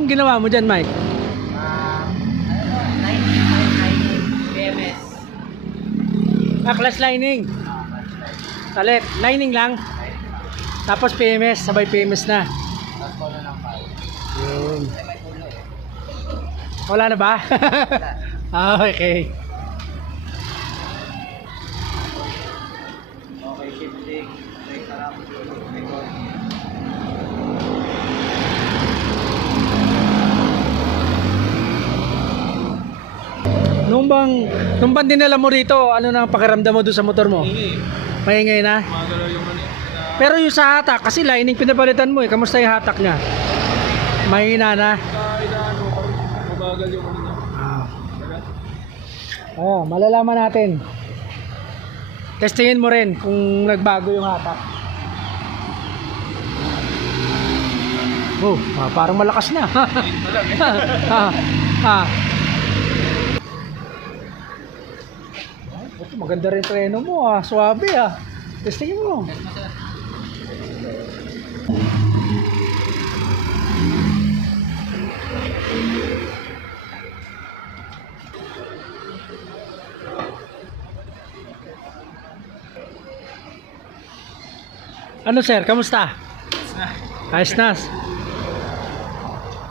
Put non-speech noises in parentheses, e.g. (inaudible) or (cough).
Anong ginawa mo dyan, Mike? Ah, ano, 95 BMS. Ah, class lining. Talit, lining lang. Tapos PMS, sabay PMS na. Tapos ko na ng 5. Yun. Wala na ba? (laughs) ah, okay. Okay, shifting. Brake harap. Nung bang, nung bang dinala mo rito, ano na ang pakiramdam mo doon sa motor mo? Maingay na? Pero yung sa hatak, kasi lining pinapalitan mo eh. Kamusta yung hatak niya? Mahina na. Mabagal yung ano niya. Ah. Oh, malalaman natin. Testingin mo rin kung nagbago yung hatak. Oh, ah, parang malakas na. (laughs) ah, ah. Ito, maganda rin treno mo ah. Suwabe ah. Testingin mo. Ano sir, kamusta? Ayos na.